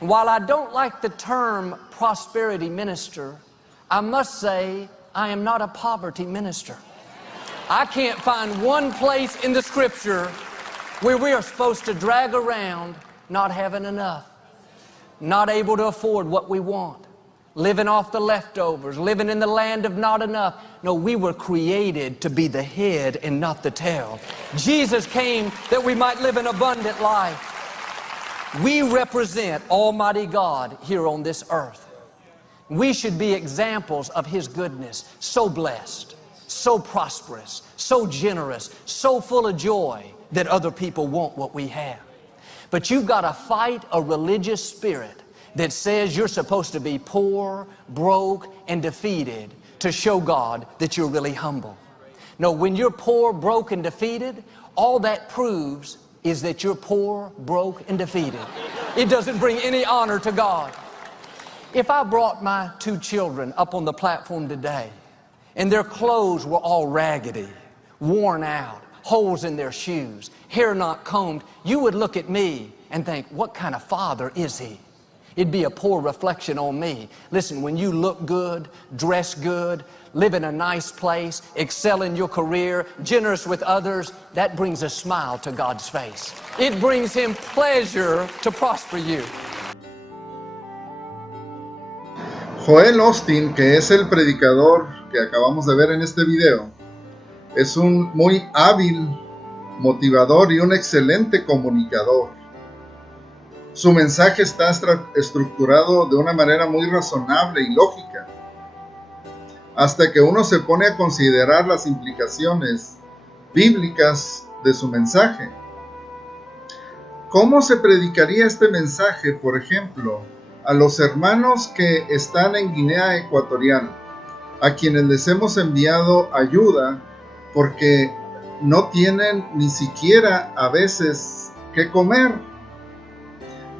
While I don't like the term prosperity minister, I must say I am not a poverty minister. I can't find one place in the Scripture where we are supposed to drag around not having enough, not able to afford what we want, living off the leftovers, living in the land of not enough. No, we were created to be the head and not the tail. Jesus came that we might live an abundant life. We represent Almighty God here on this earth. We should be examples of His goodness, so blessed, so prosperous, so generous, so full of joy that other people want what we have. But you've got to fight a religious spirit that says you're supposed to be poor, broke, and defeated to show God that you're really humble. No, when you're poor, broke, and defeated, all that proves is that you're poor, broke, and defeated. It doesn't bring any honor to God. If I brought my 2 children up on the platform today and their clothes were all raggedy, worn out, holes in their shoes, hair not combed, you would look at me and think, what kind of father is he? It'd be a poor reflection on me. Listen, when you look good, dress good, live in a nice place, excel in your career, generous with others, that brings a smile to God's face. It brings Him pleasure to prosper you. Joel Osteen, que es el predicador que acabamos de ver en este video, es un muy hábil motivador y un excelente comunicador. Su mensaje está estructurado de una manera muy razonable y lógica, hasta que uno se pone a considerar las implicaciones bíblicas de su mensaje. ¿Cómo se predicaría este mensaje, por ejemplo, a los hermanos que están en Guinea Ecuatorial, a quienes les hemos enviado ayuda porque no tienen ni siquiera a veces qué comer?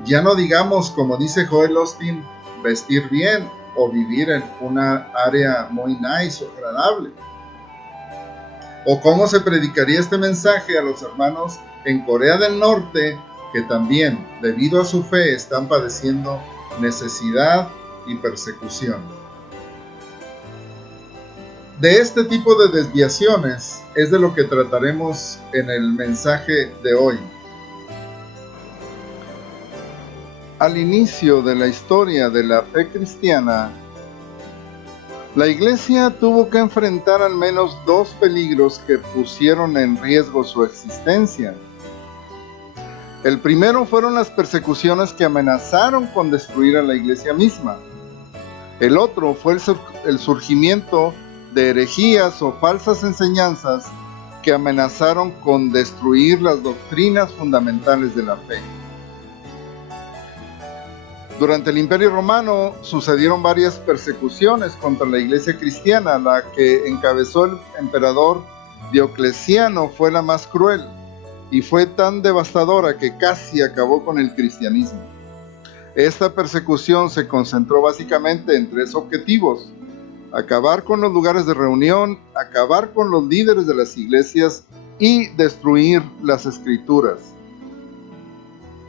Ya no digamos, como dice Joel Osteen, vestir bien o vivir en una área muy nice o agradable. ¿O cómo se predicaría este mensaje a los hermanos en Corea del Norte que también, debido a su fe, están padeciendo necesidad y persecución? De este tipo de desviaciones es de lo que trataremos en el mensaje de hoy. Al inicio de la historia de la fe cristiana, la Iglesia tuvo que enfrentar al menos 2 peligros que pusieron en riesgo su existencia. El primero fueron las persecuciones que amenazaron con destruir a la Iglesia misma. El otro fue el surgimiento de herejías o falsas enseñanzas que amenazaron con destruir las doctrinas fundamentales de la fe. Durante el Imperio Romano sucedieron varias persecuciones contra la Iglesia cristiana. La que encabezó el emperador Diocleciano fue la más cruel y fue tan devastadora que casi acabó con el cristianismo. Esta persecución se concentró básicamente en 3 objetivos: acabar con los lugares de reunión, acabar con los líderes de las iglesias y destruir las escrituras.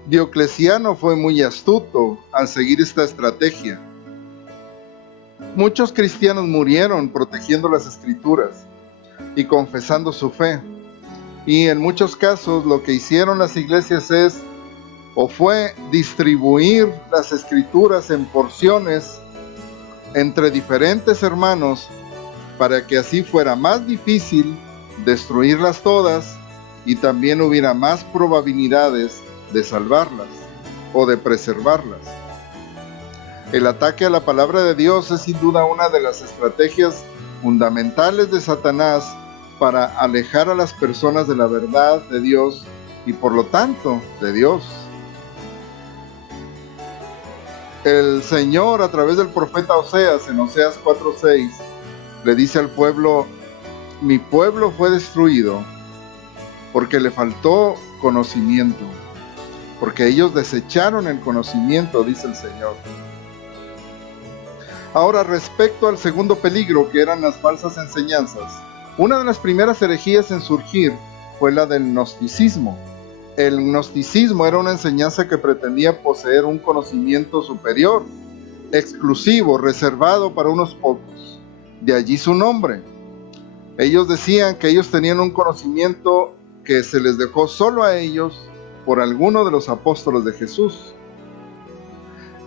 Diocleciano fue muy astuto al seguir esta estrategia. Muchos cristianos murieron protegiendo las escrituras y confesando su fe. Y en muchos casos lo que hicieron las iglesias fue distribuir las escrituras en porciones entre diferentes hermanos para que así fuera más difícil destruirlas todas y también hubiera más probabilidades de salvarlas o de preservarlas. El ataque a la palabra de Dios es sin duda una de las estrategias fundamentales de Satanás para alejar a las personas de la verdad de Dios y por lo tanto de Dios. El Señor, a través del profeta Oseas, en Oseas 4:6, le dice al pueblo: mi pueblo fue destruido porque le faltó conocimiento, porque ellos desecharon el conocimiento, dice el Señor. Ahora, respecto al segundo peligro, que eran las falsas enseñanzas, una de las primeras herejías en surgir fue la del gnosticismo. el gnosticismo era una enseñanza que pretendía poseer un conocimiento superior, exclusivo, reservado para unos pocos. De allí su nombre. Ellos decían que ellos tenían un conocimiento que se les dejó solo a ellos por alguno de los apóstoles de Jesús.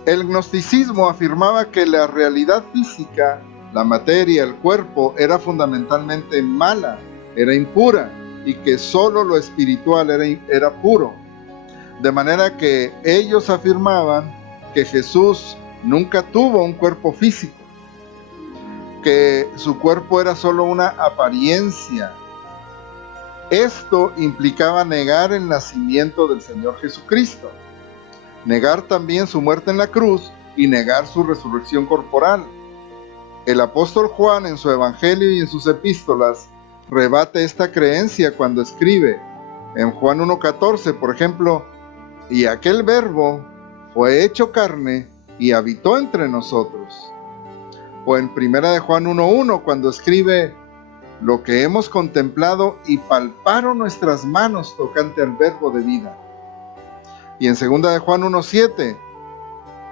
El gnosticismo afirmaba que la realidad física, la materia, el cuerpo, era fundamentalmente mala, era impura, y que solo lo espiritual era puro. De manera que ellos afirmaban que Jesús nunca tuvo un cuerpo físico, que su cuerpo era solo una apariencia. Esto implicaba negar el nacimiento del Señor Jesucristo, negar también su muerte en la cruz y negar su resurrección corporal. El apóstol Juan en su evangelio y en sus epístolas rebate esta creencia cuando escribe en Juan 1:14, por ejemplo, y aquel verbo fue hecho carne y habitó entre nosotros. O en primera de Juan 1:1 cuando escribe, lo que hemos contemplado y palparon nuestras manos tocante al verbo de vida. Y en segunda de Juan 1:7,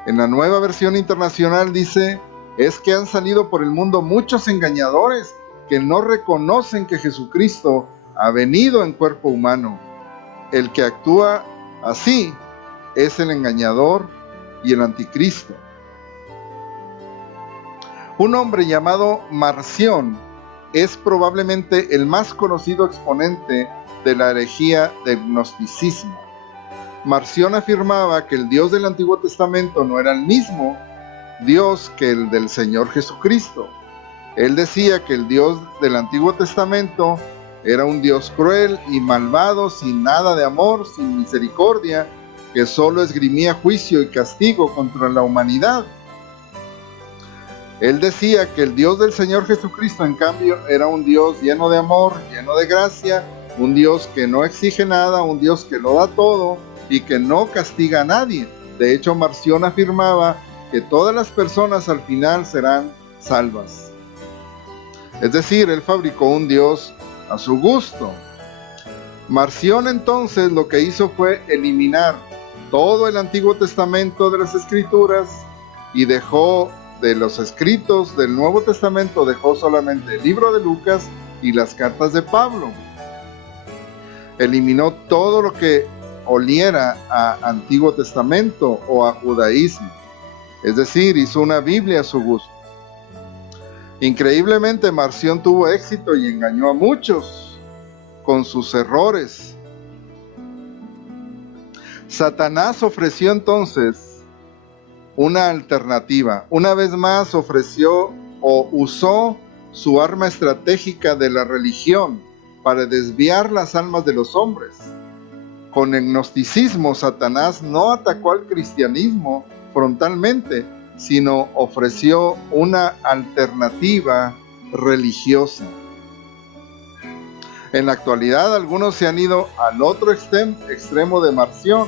en la Nueva Versión Internacional dice, es que han salido por el mundo muchos engañadores que no reconocen que Jesucristo ha venido en cuerpo humano. El que actúa así es el engañador y el anticristo. Un hombre llamado Marción es probablemente el más conocido exponente de la herejía del gnosticismo. Marción afirmaba que el Dios del Antiguo Testamento no era el mismo Dios que el del Señor Jesucristo. Él decía que el Dios del Antiguo Testamento era un Dios cruel y malvado, sin nada de amor, sin misericordia, que solo esgrimía juicio y castigo contra la humanidad. Él decía que el Dios del Señor Jesucristo, en cambio, era un Dios lleno de amor, lleno de gracia, un Dios que no exige nada, un Dios que lo da todo y que no castiga a nadie. De hecho, Marción afirmaba que todas las personas al final serán salvas. Es decir, él fabricó un Dios a su gusto. Marción entonces lo que hizo fue eliminar todo el Antiguo Testamento de las Escrituras y dejó de los escritos del Nuevo Testamento, dejó solamente el libro de Lucas y las cartas de Pablo. Eliminó todo lo que oliera a Antiguo Testamento o a judaísmo. Es decir, hizo una Biblia a su gusto. Increíblemente, Marción tuvo éxito y engañó a muchos con sus errores. Satanás ofreció entonces una alternativa. Una vez más ofreció o usó su arma estratégica de la religión para desviar las almas de los hombres. Con el gnosticismo, Satanás no atacó al cristianismo frontalmente, sino ofreció una alternativa religiosa. En la actualidad, algunos se han ido al otro extremo de Marción.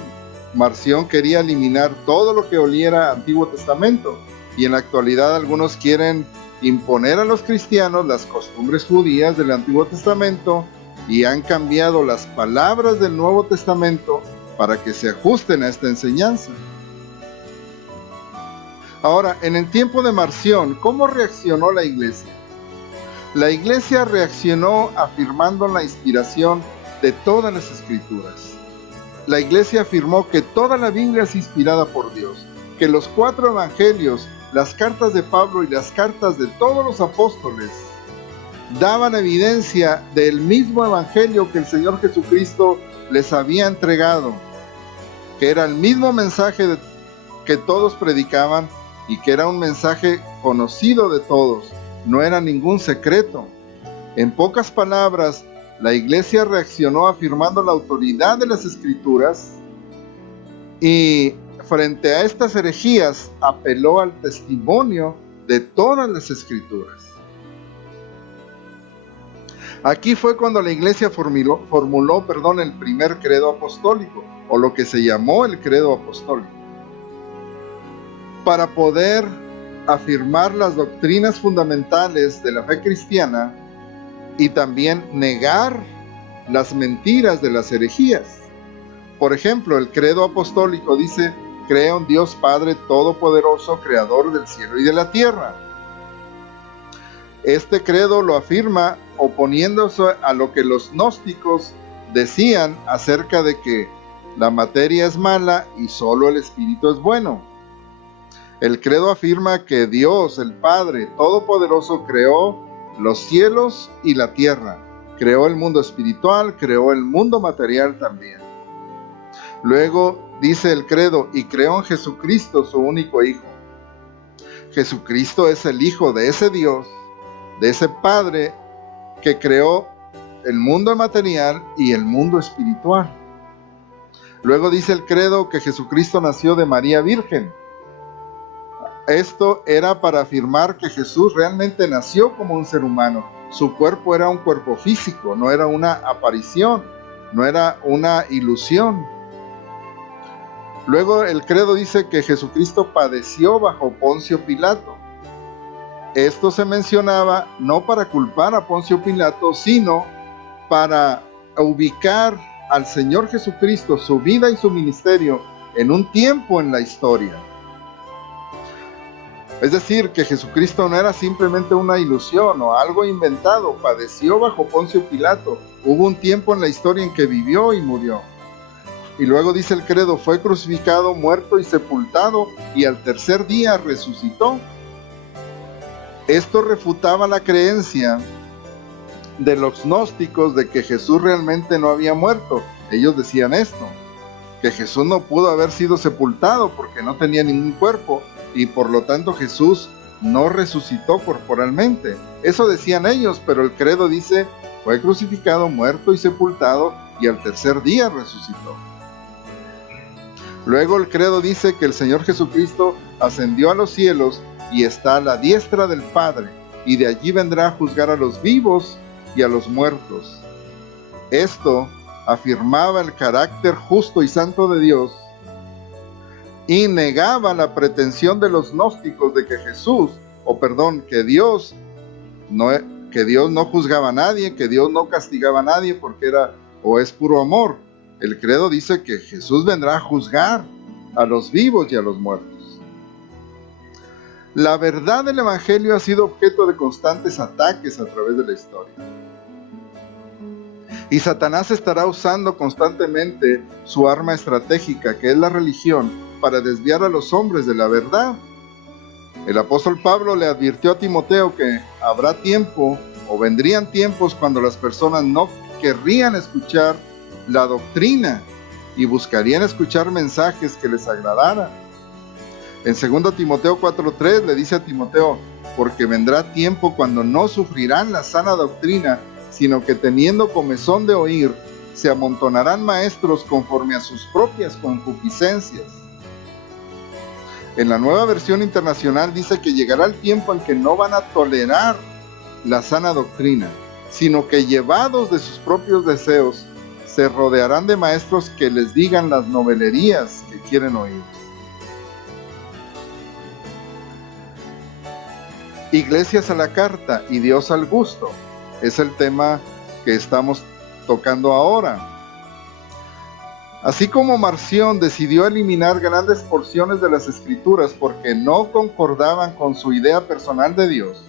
Marción quería eliminar todo lo que oliera al Antiguo Testamento, y en la actualidad algunos quieren imponer a los cristianos las costumbres judías del Antiguo Testamento y han cambiado las palabras del Nuevo Testamento para que se ajusten a esta enseñanza. Ahora, en el tiempo de Marción, ¿cómo reaccionó la iglesia? La iglesia reaccionó afirmando la inspiración de todas las escrituras. La iglesia afirmó que toda la Biblia es inspirada por Dios, que los 4 evangelios, las cartas de Pablo y las cartas de todos los apóstoles daban evidencia del mismo evangelio que el Señor Jesucristo les había entregado, que era el mismo mensaje que todos predicaban y que era un mensaje conocido de todos, no era ningún secreto. En pocas palabras, la iglesia reaccionó afirmando la autoridad de las Escrituras y frente a estas herejías apeló al testimonio de todas las Escrituras. Aquí fue cuando la iglesia formuló el primer credo apostólico, o lo que se llamó el credo apostólico. Para poder afirmar las doctrinas fundamentales de la fe cristiana y también negar las mentiras de las herejías. Por ejemplo, el credo apostólico dice: creo en Dios Padre Todopoderoso, Creador del cielo y de la tierra. Este credo lo afirma oponiéndose a lo que los gnósticos decían acerca de que la materia es mala y solo el espíritu es bueno. El credo afirma que Dios, el Padre Todopoderoso, creó los cielos y la tierra, creó el mundo espiritual, creó el mundo material también. Luego dice el credo: y creó en Jesucristo, su único Hijo. Jesucristo es el Hijo de ese Dios, de ese Padre que creó el mundo material y el mundo espiritual. Luego dice el credo que Jesucristo nació de María Virgen. Esto era para afirmar que Jesús realmente nació como un ser humano. Su cuerpo era un cuerpo físico, no era una aparición, no era una ilusión. Luego el credo dice que Jesucristo padeció bajo Poncio Pilato. Esto se mencionaba no para culpar a Poncio Pilato, sino para ubicar al Señor Jesucristo, su vida y su ministerio, en un tiempo en la historia. Es decir, que Jesucristo no era simplemente una ilusión o algo inventado, padeció bajo Poncio Pilato. Hubo un tiempo en la historia en que vivió y murió. Y luego dice el credo: fue crucificado, muerto y sepultado, y al tercer día resucitó. Esto refutaba la creencia de los gnósticos de que Jesús realmente no había muerto. Ellos decían esto, que Jesús no pudo haber sido sepultado porque no tenía ningún cuerpo, y por lo tanto Jesús no resucitó corporalmente. Eso decían ellos, pero el credo dice: fue crucificado, muerto y sepultado, y al tercer día resucitó. Luego el credo dice que el Señor Jesucristo ascendió a los cielos y está a la diestra del Padre, y de allí vendrá a juzgar a los vivos y a los muertos. Esto afirmaba el carácter justo y santo de Dios y negaba la pretensión de los gnósticos de que que Dios no juzgaba a nadie, que Dios no castigaba a nadie porque es puro amor. El credo dice que Jesús vendrá a juzgar a los vivos y a los muertos. La verdad del Evangelio ha sido objeto de constantes ataques a través de la historia. Y Satanás estará usando constantemente su arma estratégica, que es la religión, para desviar a los hombres de la verdad. El apóstol Pablo le advirtió a Timoteo que habrá tiempo, o vendrían tiempos, cuando las personas no querrían escuchar la doctrina y buscarían escuchar mensajes que les agradaran. En 2 Timoteo 4:3 le dice a Timoteo: porque vendrá tiempo cuando no sufrirán la sana doctrina, sino que teniendo comezón de oír, se amontonarán maestros conforme a sus propias concupiscencias. En la Nueva Versión Internacional dice que llegará el tiempo en que no van a tolerar la sana doctrina, sino que llevados de sus propios deseos, se rodearán de maestros que les digan las novelerías que quieren oír. Iglesias a la carta y Dios al gusto es el tema que estamos tocando ahora. Así como Marción decidió eliminar grandes porciones de las Escrituras porque no concordaban con su idea personal de Dios,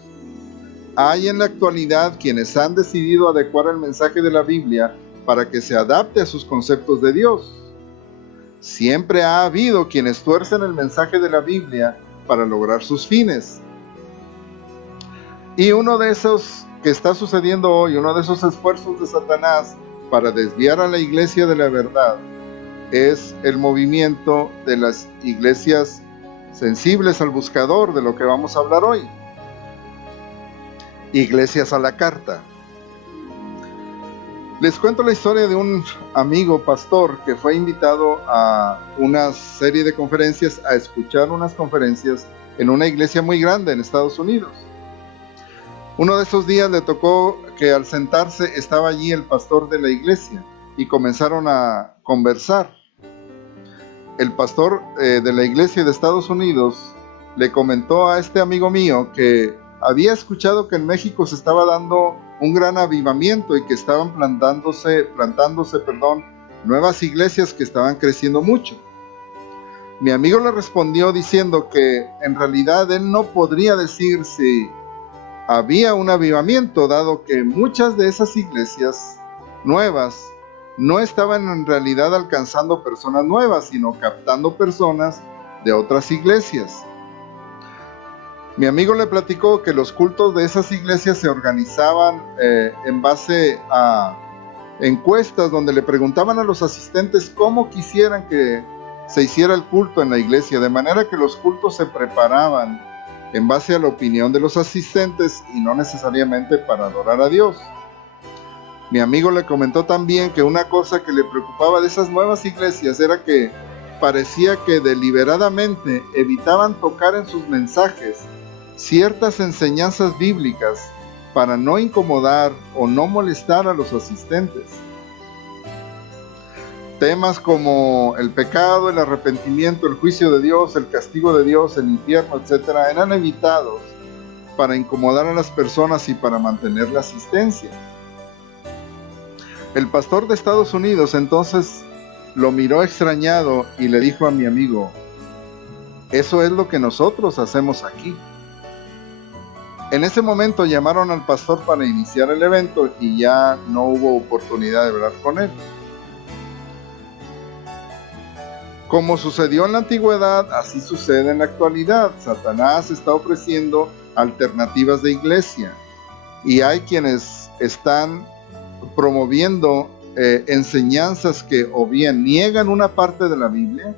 hay en la actualidad quienes han decidido adecuar el mensaje de la Biblia para que se adapte a sus conceptos de Dios. Siempre ha habido quienes tuercen el mensaje de la Biblia para lograr sus fines. Y uno de esos que está sucediendo hoy, uno de esos esfuerzos de Satanás para desviar a la iglesia de la verdad, es el movimiento de las iglesias sensibles al buscador, de lo que vamos a hablar hoy. Iglesias a la carta. Les cuento la historia de un amigo pastor que fue invitado a una serie de conferencias, a escuchar unas conferencias en una iglesia muy grande en Estados Unidos. Uno de esos días le tocó que al sentarse estaba allí el pastor de la iglesia y comenzaron a conversar. El pastor de la iglesia de Estados Unidos le comentó a este amigo mío que había escuchado que en México se estaba dando un gran avivamiento y que estaban plantándose nuevas iglesias que estaban creciendo mucho. Mi amigo le respondió diciendo que en realidad él no podría decir si había un avivamiento, dado que muchas de esas iglesias nuevas no estaban en realidad alcanzando personas nuevas, sino captando personas de otras iglesias. Mi amigo le platicó que los cultos de esas iglesias se organizaban en base a encuestas donde le preguntaban a los asistentes cómo quisieran que se hiciera el culto en la iglesia, de manera que los cultos se preparaban en base a la opinión de los asistentes y no necesariamente para adorar a Dios. Mi amigo le comentó también que una cosa que le preocupaba de esas nuevas iglesias era que parecía que deliberadamente evitaban tocar en sus mensajes ciertas enseñanzas bíblicas para no incomodar o no molestar a los asistentes. Temas como el pecado, el arrepentimiento, el juicio de Dios, el castigo de Dios, el infierno, etc., eran evitados para incomodar a las personas y para mantener la asistencia. El pastor de Estados Unidos entonces lo miró extrañado y le dijo a mi amigo: eso es lo que nosotros hacemos aquí. En ese momento llamaron al pastor para iniciar el evento y ya no hubo oportunidad de hablar con él. Como sucedió en la antigüedad, así sucede en la actualidad. Satanás está ofreciendo alternativas de iglesia y hay quienes están promoviendo enseñanzas que o bien niegan una parte de la Biblia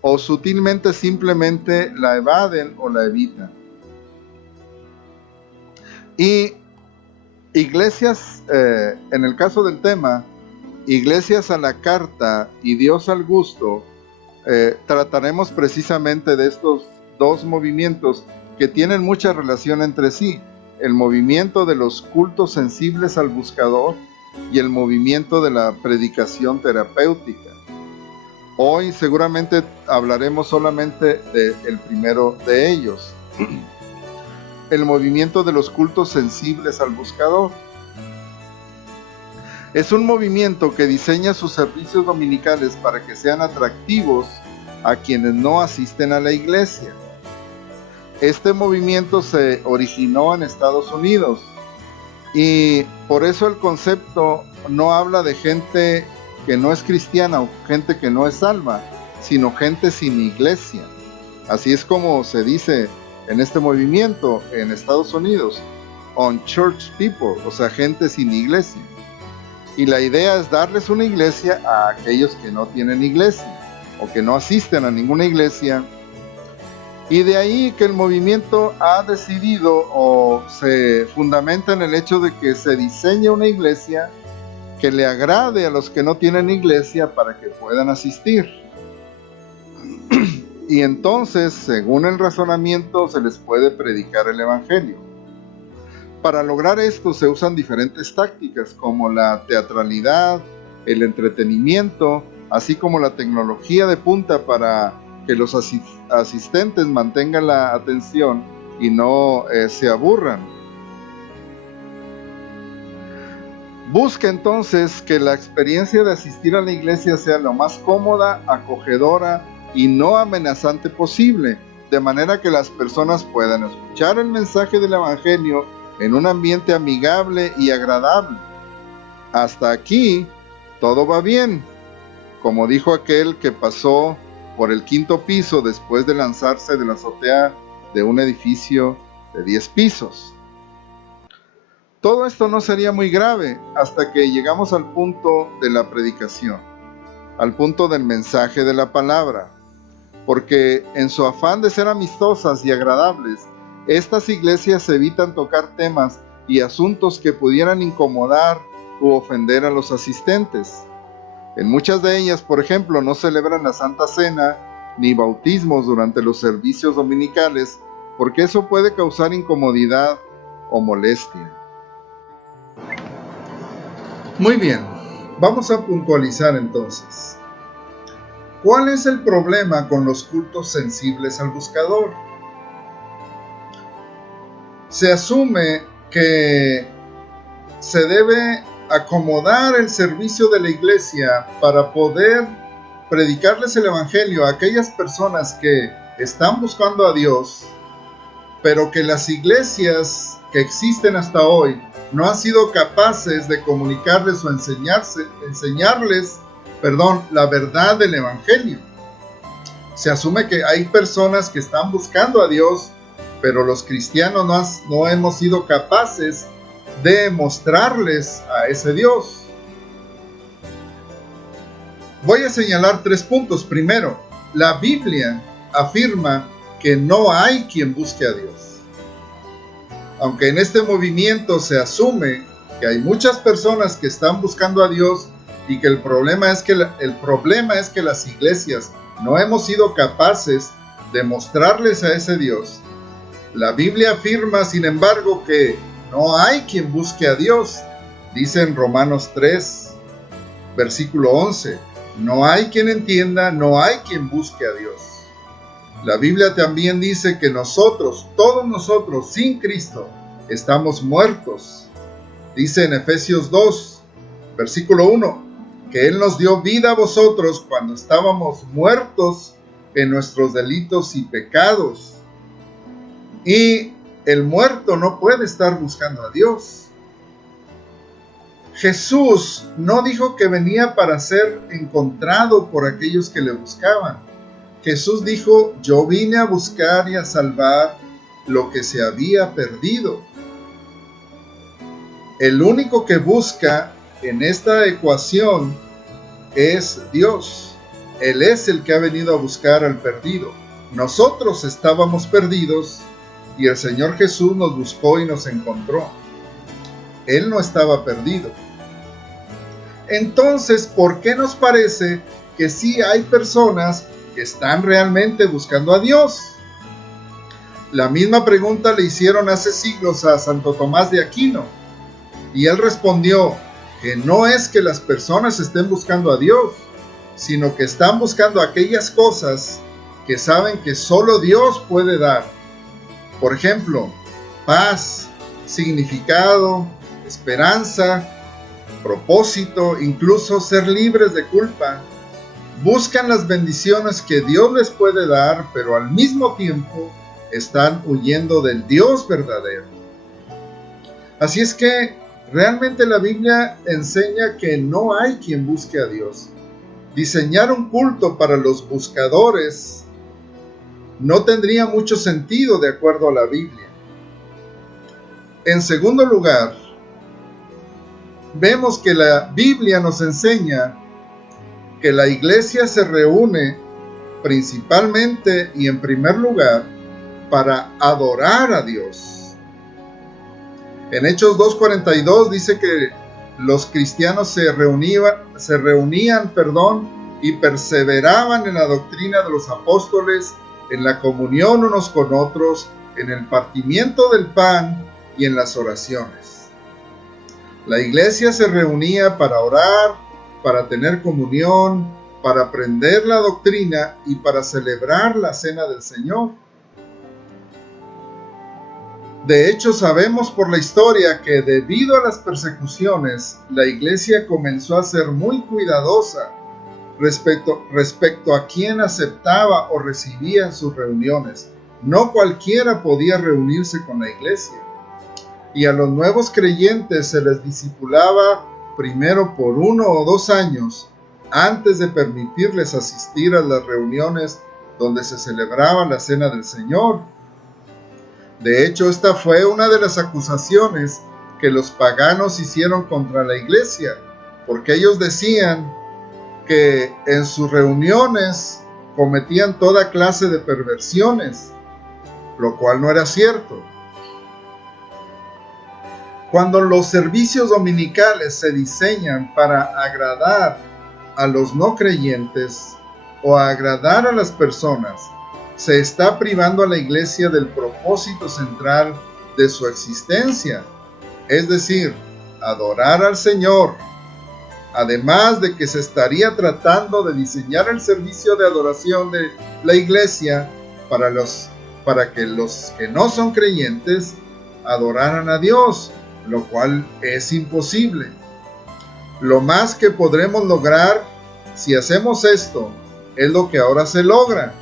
o sutilmente simplemente la evaden o la evitan. Y iglesias, en el caso del tema, iglesias a la carta y Dios al gusto, trataremos precisamente de estos dos movimientos que tienen mucha relación entre sí: el movimiento de los cultos sensibles al buscador y el movimiento de la predicación terapéutica. Hoy seguramente hablaremos solamente del primero de ellos, el movimiento de los cultos sensibles al buscador. Es un movimiento que diseña sus servicios dominicales para que sean atractivos a quienes no asisten a la iglesia. Este movimiento se originó en Estados Unidos y por eso el concepto no habla de gente que no es cristiana o gente que no es salva, sino gente sin iglesia. Así es como se dice en este movimiento en Estados Unidos: unchurched people, o sea, gente sin iglesia. Y la idea es darles una iglesia a aquellos que no tienen iglesia o que no asisten a ninguna iglesia. Y de ahí que el movimiento ha decidido o se fundamenta en el hecho de que se diseñe una iglesia que le agrade a los que no tienen iglesia para que puedan asistir. Y entonces, según el razonamiento, se les puede predicar el evangelio. Para lograr esto se usan diferentes tácticas como la teatralidad, el entretenimiento, así como la tecnología de punta para que los asistentes mantengan la atención y no se aburran. Busca entonces que la experiencia de asistir a la iglesia sea lo más cómoda, acogedora y no amenazante posible, de manera que las personas puedan escuchar el mensaje del evangelio en un ambiente amigable y agradable. Hasta aquí todo va bien, como dijo aquel que pasó por el 5º piso después de lanzarse de la azotea de un edificio de 10 pisos. Todo esto no sería muy grave hasta que llegamos al punto de la predicación, al punto del mensaje de la palabra, porque en su afán de ser amistosas y agradables, estas iglesias evitan tocar temas y asuntos que pudieran incomodar u ofender a los asistentes. En muchas de ellas, por ejemplo, no celebran la Santa Cena ni bautismos durante los servicios dominicales, porque eso puede causar incomodidad o molestia. Muy bien, vamos a puntualizar entonces. ¿Cuál es el problema con los cultos sensibles al buscador? Se asume que se debe acomodar el servicio de la iglesia para poder predicarles el evangelio a aquellas personas que están buscando a Dios, pero que las iglesias que existen hasta hoy no han sido capaces de comunicarles o enseñarles la verdad del evangelio. Se asume que hay personas que están buscando a Dios, pero los cristianos no hemos sido capaces de mostrarles a ese Dios. Voy a señalar 3 puntos. Primero, la Biblia afirma que no hay quien busque a Dios. Aunque en este movimiento se asume que hay muchas personas que están buscando a Dios y que el problema es que las iglesias no hemos sido capaces de mostrarles a ese Dios, la Biblia afirma, sin embargo, que no hay quien busque a Dios. Dice en Romanos 3, versículo 11, no hay quien entienda, no hay quien busque a Dios. La Biblia también dice que nosotros, todos nosotros, sin Cristo, estamos muertos. Dice en Efesios 2, versículo 1, que Él nos dio vida a vosotros cuando estábamos muertos en nuestros delitos y pecados. Y el muerto no puede estar buscando a Dios. Jesús no dijo que venía para ser encontrado por aquellos que le buscaban. Jesús dijo, yo vine a buscar y a salvar lo que se había perdido. El único que busca en esta ecuación es Dios. Él es el que ha venido a buscar al perdido. Nosotros estábamos perdidos y el Señor Jesús nos buscó y nos encontró. Él no estaba perdido. Entonces, ¿por qué nos parece que sí hay personas que están realmente buscando a Dios? La misma pregunta le hicieron hace siglos a Santo Tomás de Aquino, y él respondió que no es que las personas estén buscando a Dios, sino que están buscando aquellas cosas que saben que solo Dios puede dar. Por ejemplo, paz, significado, esperanza, propósito, incluso ser libres de culpa. Buscan las bendiciones que Dios les puede dar, pero al mismo tiempo están huyendo del Dios verdadero. Así es que realmente la Biblia enseña que no hay quien busque a Dios. Diseñar un culto para los buscadores no tendría mucho sentido de acuerdo a la Biblia. En segundo lugar, vemos que la Biblia nos enseña que la iglesia se reúne principalmente y en primer lugar para adorar a Dios. En Hechos 2:42 dice que los cristianos se reunían y perseveraban en la doctrina de los apóstoles, en la comunión unos con otros, en el partimiento del pan y en las oraciones. La iglesia se reunía para orar, para tener comunión, para aprender la doctrina y para celebrar la cena del Señor. De hecho, sabemos por la historia que debido a las persecuciones, la iglesia comenzó a ser muy cuidadosa respecto a quién aceptaba o recibía en sus reuniones. No cualquiera podía reunirse con la iglesia. Y a los nuevos creyentes se les discipulaba primero por 1 o 2 años antes de permitirles asistir a las reuniones donde se celebraba la cena del Señor. De hecho, esta fue una de las acusaciones que los paganos hicieron contra la iglesia, porque ellos decían que en sus reuniones cometían toda clase de perversiones, lo cual no era cierto. Cuando los servicios dominicales se diseñan para agradar a los no creyentes o agradar a las personas, se está privando a la iglesia del propósito central de su existencia, es decir, adorar al Señor. Además de que se estaría tratando de diseñar el servicio de adoración de la iglesia para que los que no son creyentes adoraran a Dios, lo cual es imposible. Lo más que podremos lograr si hacemos esto es lo que ahora se logra,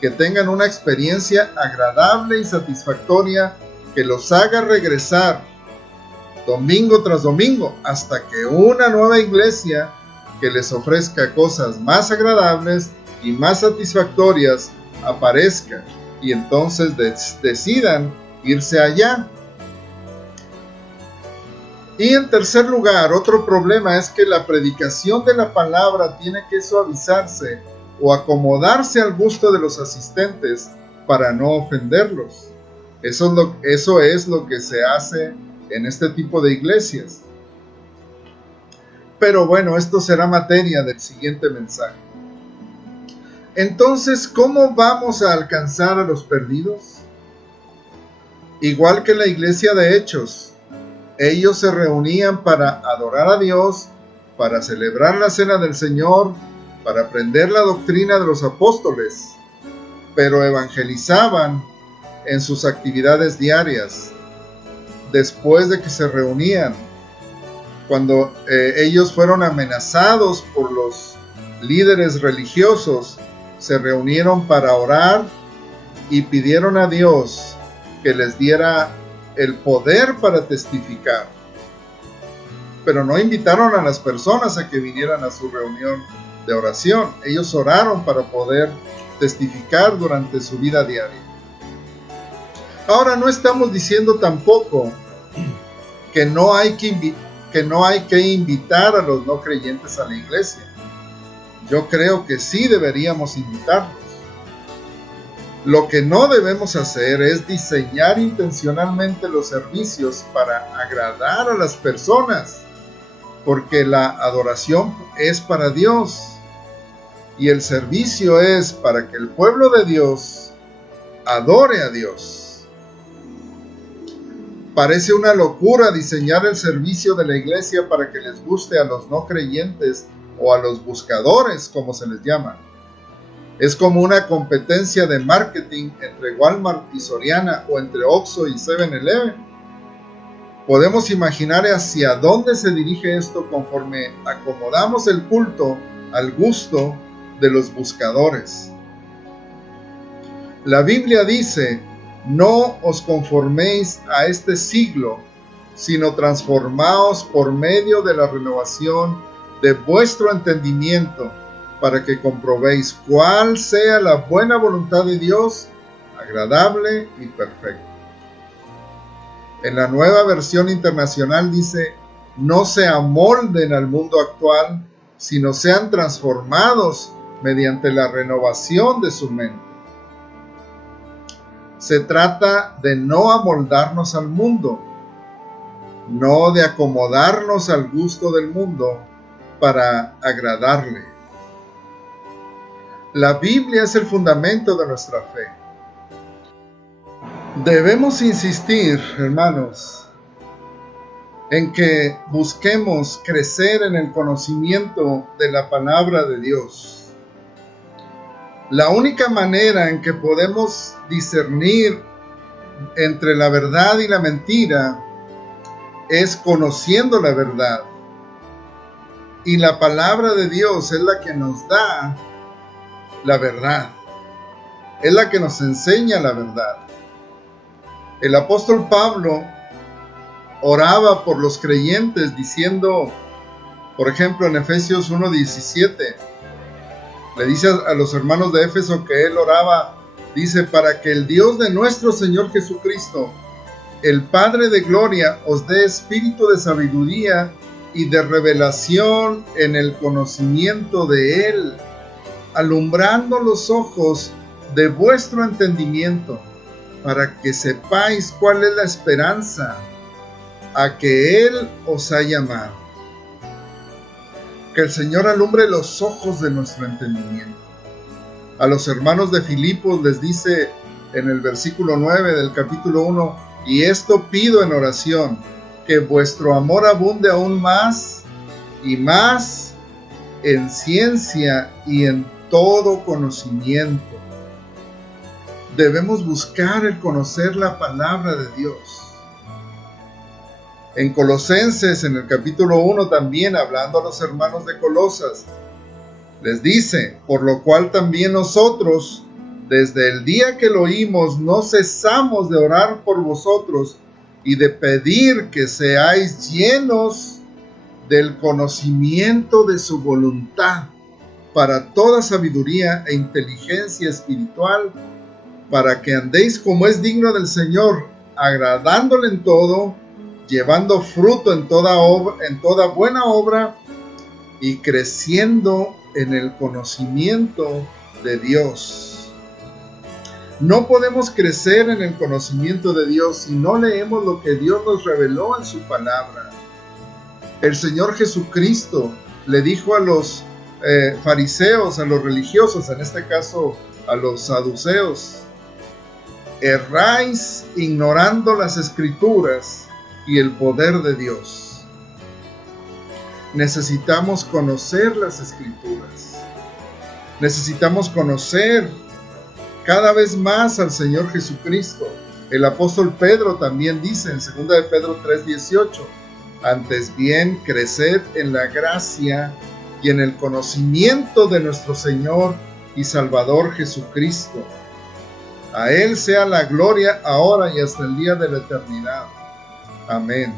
que tengan una experiencia agradable y satisfactoria que los haga regresar domingo tras domingo hasta que una nueva iglesia que les ofrezca cosas más agradables y más satisfactorias aparezca y entonces decidan irse allá. Y en tercer lugar, otro problema es que la predicación de la palabra tiene que suavizarse o acomodarse al gusto de los asistentes para no ofenderlos. Eso es lo que se hace en este tipo de iglesias. Pero bueno, esto será materia del siguiente mensaje. Entonces, ¿cómo vamos a alcanzar a los perdidos? Igual que en la iglesia de Hechos, ellos se reunían para adorar a Dios, para celebrar la cena del Señor, para aprender la doctrina de los apóstoles, pero evangelizaban en sus actividades diarias. Después de que se reunían, cuando ellos fueron amenazados por los líderes religiosos, se reunieron para orar y pidieron a Dios que les diera el poder para testificar. Pero no invitaron a las personas a que vinieran a su reunión de oración. Ellos oraron para poder testificar durante su vida diaria. Ahora, no estamos diciendo tampoco que no hay que invitar a los no creyentes a la iglesia. Yo creo que sí deberíamos invitarlos. Lo que no debemos hacer es diseñar intencionalmente los servicios para agradar a las personas, porque la adoración es para Dios y el servicio es para que el pueblo de Dios adore a Dios. Parece una locura diseñar el servicio de la iglesia para que les guste a los no creyentes o a los buscadores, como se les llama. Es como una competencia de marketing entre Walmart y Soriana o entre Oxxo y 7-Eleven. Podemos imaginar hacia dónde se dirige esto conforme acomodamos el culto al gusto de los buscadores. La Biblia dice: no os conforméis a este siglo, sino transformaos por medio de la renovación de vuestro entendimiento, para que comprobéis cuál sea la buena voluntad de Dios, agradable y perfecta. En la Nueva Versión Internacional dice: no se amolden al mundo actual, sino sean transformados mediante la renovación de su mente. Se trata de no amoldarnos al mundo, no de acomodarnos al gusto del mundo para agradarle. La Biblia es el fundamento de nuestra fe. Debemos insistir, hermanos, en que busquemos crecer en el conocimiento de la palabra de Dios. La única manera en que podemos discernir entre la verdad y la mentira es conociendo la verdad. Y la palabra de Dios es la que nos da la verdad. Es la que nos enseña la verdad. El apóstol Pablo oraba por los creyentes diciendo, por ejemplo, en Efesios 1:17, le dice a los hermanos de Éfeso que él oraba, dice: para que el Dios de nuestro Señor Jesucristo, el Padre de gloria, os dé espíritu de sabiduría y de revelación en el conocimiento de Él, alumbrando los ojos de vuestro entendimiento, para que sepáis cuál es la esperanza a que Él os ha llamado. Que el Señor alumbre los ojos de nuestro entendimiento. A los hermanos de Filipos les dice en el versículo 9 del capítulo 1: y esto pido en oración, que vuestro amor abunde aún más y más en ciencia y en todo conocimiento. Debemos buscar el conocer la palabra de Dios. En Colosenses, en el capítulo 1, también hablando a los hermanos de Colosas, les dice: por lo cual también nosotros, desde el día que lo oímos, no cesamos de orar por vosotros y de pedir que seáis llenos del conocimiento de su voluntad, para toda sabiduría e inteligencia espiritual, para que andéis como es digno del Señor, agradándole en todo, llevando fruto en toda buena obra y creciendo en el conocimiento de Dios. No podemos crecer en el conocimiento de Dios si no leemos lo que Dios nos reveló en su palabra. El Señor Jesucristo le dijo a los fariseos, a los religiosos, en este caso a los saduceos: erráis ignorando las Escrituras y el poder de Dios. Necesitamos conocer las Escrituras. Necesitamos conocer cada vez más al Señor Jesucristo. El apóstol Pedro también dice en 2 de Pedro 3:18: antes bien, creced en la gracia y en el conocimiento de nuestro Señor y Salvador Jesucristo. A Él sea la gloria ahora y hasta el día de la eternidad. Amén.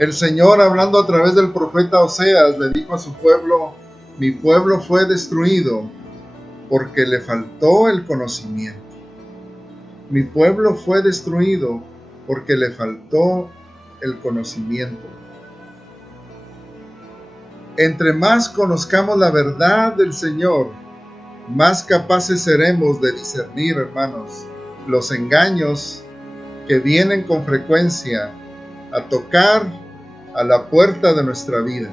El Señor, hablando a través del profeta Oseas, le dijo a su pueblo: mi pueblo fue destruido porque le faltó el conocimiento. Mi pueblo fue destruido porque le faltó el conocimiento. Entre más conozcamos la verdad del Señor, más capaces seremos de discernir, hermanos, los engaños que vienen con frecuencia a tocar a la puerta de nuestra vida.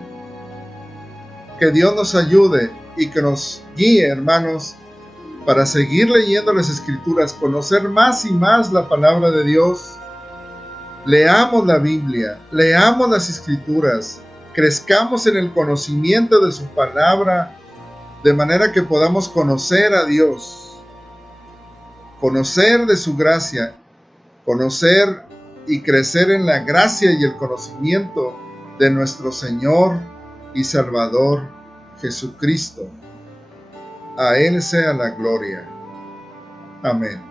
Que Dios nos ayude y que nos guíe, hermanos, para seguir leyendo las Escrituras, conocer más y más la palabra de Dios. Leamos la Biblia, leamos las Escrituras, crezcamos en el conocimiento de su palabra, de manera que podamos conocer a Dios, conocer de su gracia, conocer y crecer en la gracia y el conocimiento de nuestro Señor y Salvador Jesucristo. A Él sea la gloria. Amén.